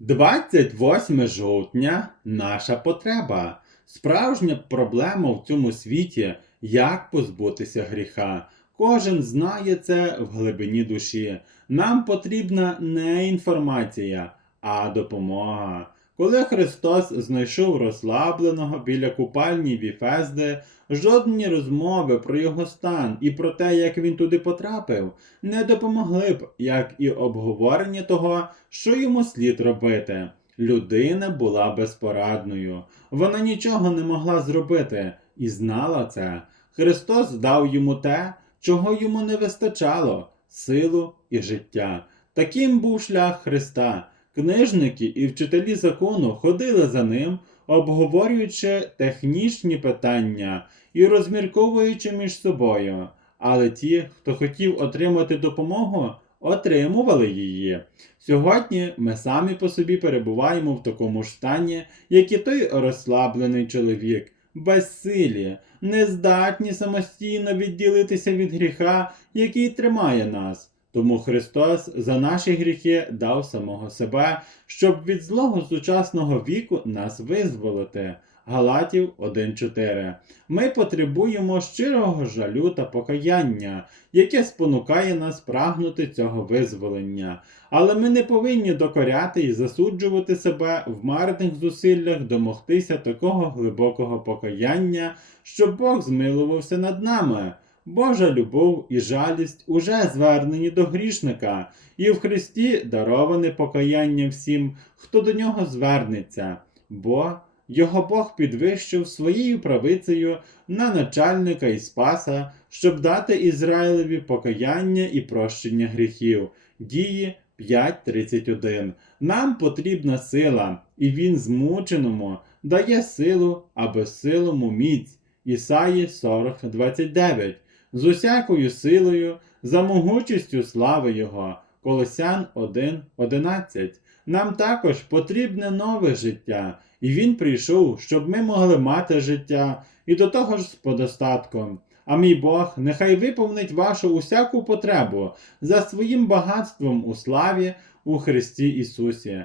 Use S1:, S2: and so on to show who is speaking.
S1: 28 жовтня наша потреба. Справжня проблема в цьому світі як позбутися гріха. Кожен знає це в глибині душі. Нам потрібна не інформація, а допомога. Коли Христос знайшов розслабленого біля купальні Віфезди, жодні розмови про його стан і про те, як він туди потрапив, не допомогли б, як і обговорення того, що йому слід робити. Людина була безпорадною. Вона нічого не могла зробити і знала це. Христос дав йому те, чого йому не вистачало силу і життя. Таким був шлях Христа. Книжники і вчителі закону ходили за ним, обговорюючи технічні питання і розмірковуючи між собою. Але ті, хто хотів отримати допомогу, отримували її. Сьогодні ми самі по собі перебуваємо в такому ж стані, як і той розслаблений чоловік, безсилі, нездатні самостійно відділитися від гріха, який тримає нас. Тому Христос за наші гріхи дав самого себе, щоб від злого сучасного віку нас визволити. Галатів 1.4. Ми потребуємо щирого жалю та покаяння, яке спонукає нас прагнути цього визволення. Але ми не повинні докоряти і засуджувати себе в марних зусиллях домогтися такого глибокого покаяння, щоб Бог змилувався над нами. Божа любов і жалість уже звернені до грішника, і в Христі дароване покаяння всім, хто до нього звернеться, бо його Бог підвищив своєю правицею на начальника і спаса, щоб дати Ізраїлеві покаяння і прощення гріхів. Дії 5.31. Нам потрібна сила, і він змученому дає силу, а безсилому міць. Ісаї 40.29. З усякою силою, за могучістю слави Його. Колосян 1.11. Нам також потрібне нове життя, і Він прийшов, щоб ми могли мати життя, і до того ж з подостатком. А мій Бог нехай виповнить вашу усяку потребу за своїм багатством у славі у Христі Ісусі.